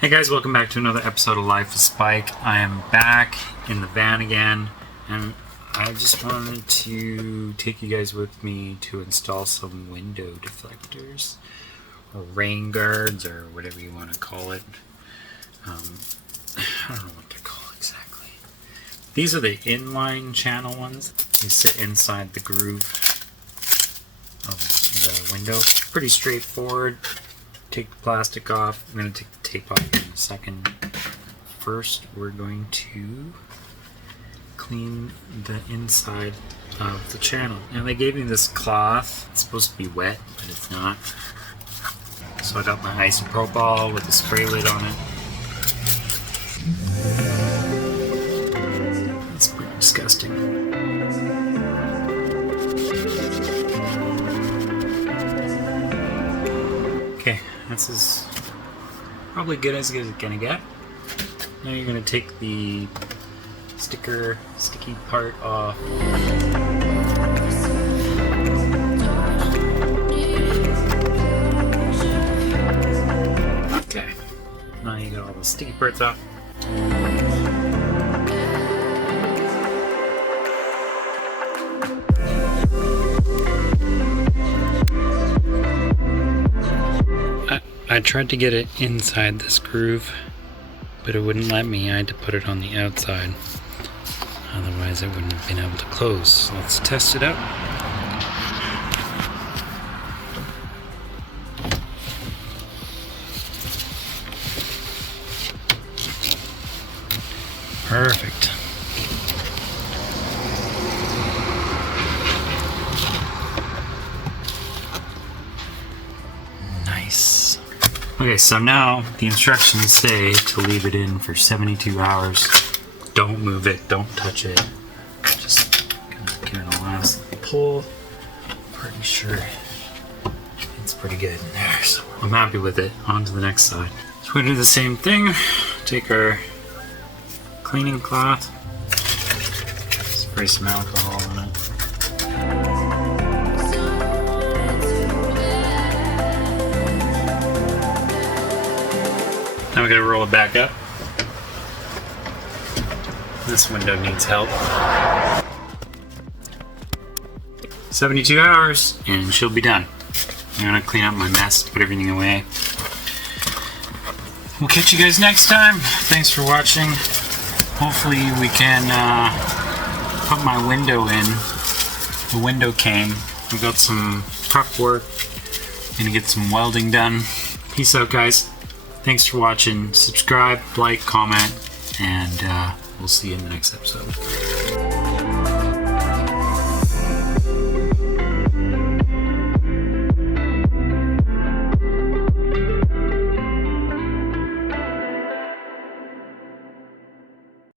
Hey guys, welcome back to another episode of Life with Spike. I am back in the van again, and I just wanted to take you guys with me to install some window deflectors, or rain guards, or whatever you want to call it. I don't know what they're called exactly. These are the inline channel ones. They sit inside the groove of the window. Pretty straightforward. Take the plastic off. I'm going to take the tape off in a second. First, we're going to clean the inside of the channel. And they gave me this cloth. It's supposed to be wet, but it's not. So I got my isopropyl with a spray lid on it. It's pretty disgusting. Okay, this is probably good as it's gonna get. Now you're gonna take the sticky part off. Okay, now you got all the sticky parts off. I tried to get it inside this groove, but it wouldn't let me. I had to put it on the outside. Otherwise, it wouldn't have been able to close. So let's test it out. Perfect. Nice. Okay, so now the instructions say to leave it in for 72 hours. Don't move it, don't touch it. Just gonna give it a last pull. Pretty sure it's pretty good in there, so I'm happy with it. On to the next side. So we're gonna do the same thing. Take our cleaning cloth, spray some alcohol on it. Now we're going to roll it back up. This window needs help. 72 hours and she'll be done. I'm going to clean up my mess, put everything away. We'll catch you guys next time. Thanks for watching. Hopefully we can put my window in. The window came. We got some prep work. Gonna get some welding done. Peace out, guys. Thanks for watching. Subscribe, like, comment, and we'll see you in the next episode.